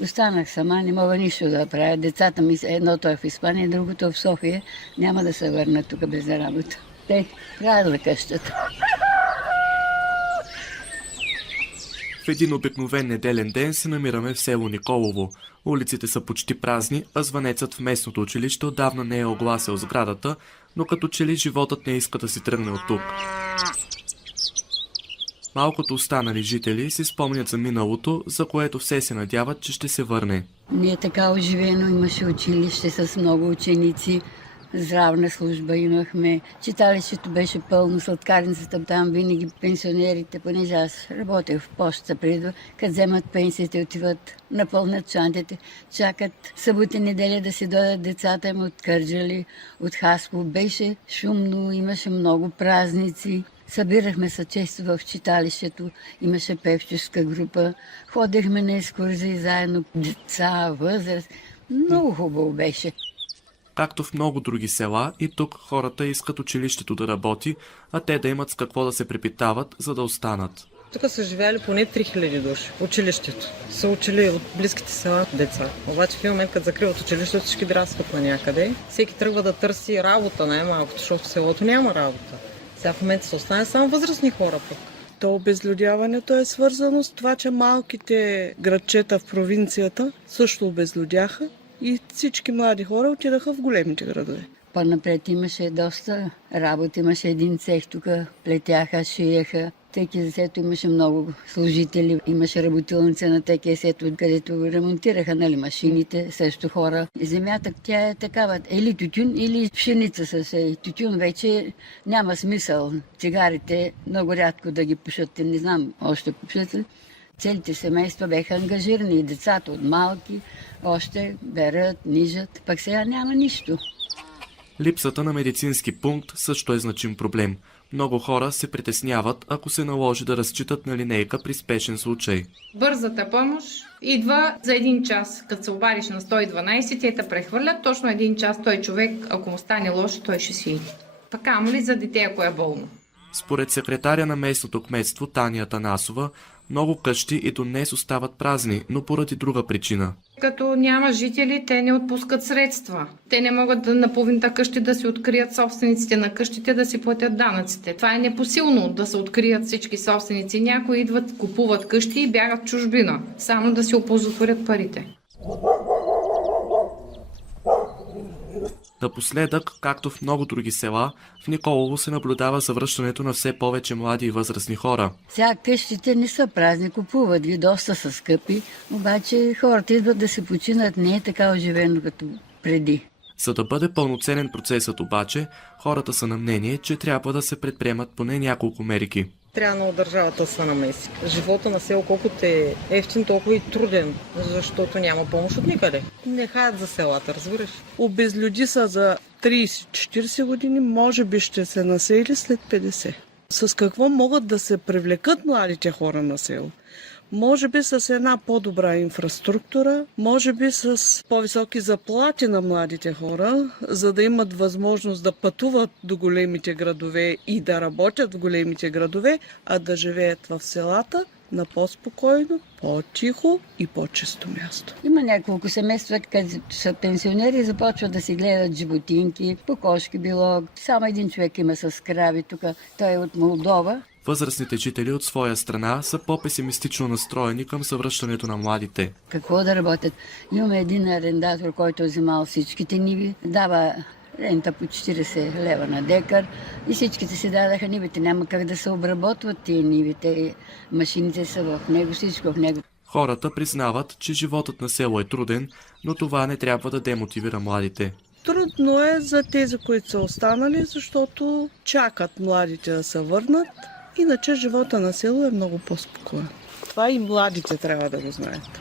Останах сама, не мога нищо да правя. Децата ми, едното е в Испания, другото е в София. Няма да се върнат тук без работа. Те трябва да къщат. В един обикновен неделен ден се намираме в село Николово. Улиците са почти празни, а звънецът в местното училище отдавна не е огласил сградата, но като че ли животът не иска да си тръгне от тук. Малкото останали жители си спомнят за миналото, за което все се надяват, че ще се върне. Не е така оживено, имаше училище с много ученици, здравна служба имахме. Читалището беше пълно, сладкарницата там винаги пенсионерите, понеже аз работех в почта преди, като вземат пенсиите, отиват, напълнят чантите, чакат събота и неделя да си дойдат децата им от Кърджали, от Хасково. Беше шумно, имаше много празници. Събирахме се често в читалището, имаше певческа група, ходехме на екскурзии заедно, деца, възраст. Много хубаво беше. Както в много други села, и тук хората искат училището да работи, а те да имат с какво да се препитават, за да останат. Тук са живяли поне 3000 души. Училището. Са учили от близките села деца. Обаче в един момент, като закриват училището, всички драскат на някъде. Всеки тръгва да търси работа, най-малкото, защото в селото няма работа. Сега в момента се остане само възрастни хора пък. То обезлюдяването е свързано с това, че малките градчета в провинцията също обезлюдяха и всички млади хора отидаха в големите градове. По-напред имаше доста работа, имаше един цех тук, плетяха, шиеха. ТКЗ-то имаше много служители, имаше работилница на ТКЗ-то, където ремонтираха машините, също хора. Земята тя е такава, или тютюн, или пшеница с тютюн вече няма смисъл. Цигарите много рядко да ги пушат, не знам още пушат ли. Целите семейства беха ангажирани, децата от малки още берат, нижат, пък сега няма нищо. Липсата на медицински пункт също е значим проблем. Много хора се притесняват, ако се наложи да разчитат на линейка при спешен случай. Бързата помощ идва за 1 час. Като се обадиш на 112, те те прехвърлят точно 1 час. Той човек, ако му стане лошо, той ще си иде. Пък амо ли за дете, ако е болно? Според секретаря на местното кметство Таня Танасова, много къщи и до днес остават празни, но поради друга причина. Като няма жители, те не отпускат средства. Те не могат на половината къщи да си открият собствениците на къщите, да си платят данъците. Това е непосилно да се открият всички собственици. Някои идват, купуват къщи и бягат в чужбина, само да си оползотворят парите. Напоследък, както в много други села, в Николово се наблюдава завръщането на все повече млади и възрастни хора. Сега къщите не са празни, купуват ги, доста са скъпи, обаче хората идват да се починат, не е така оживено като преди. За да бъде пълноценен процесът обаче, хората са на мнение, че трябва да се предприемат поне няколко мерки. Трябва много държавата да се намеси. Живота на село колкото е ефтин, толкова и труден, защото няма помощ от никъде. Не хаят за селата, разбираш? Обезлюди са за 30-40 години, може би ще се насели след 50. С какво могат да се привлекат младите хора на село? Може би с една по-добра инфраструктура, може би с по-високи заплати на младите хора, за да имат възможност да пътуват до големите градове и да работят в големите градове, а да живеят в селата на по-спокойно, по-тихо и по-чисто място. Има няколко семейства, където са пенсионери, започват да си гледат животинки, кокошки било. Само един човек има с крави тук, той е от Молдова. Възрастните жители от своя страна са по-песимистично настроени към съвръщането на младите. Какво да работят? Имаме един арендатор, който е взимал всичките ниви, дава рента по 40 лева на декар и всичките си дадаха нивите. Няма как да се обработват тия нивите. Машините са в него, всичко в него. Хората признават, че животът на село е труден, но това не трябва да демотивира младите. Трудно е за тези, които са останали, защото чакат младите да се върнат. Иначе живота на село е много по-спокоен. Това и младите трябва да го знаят.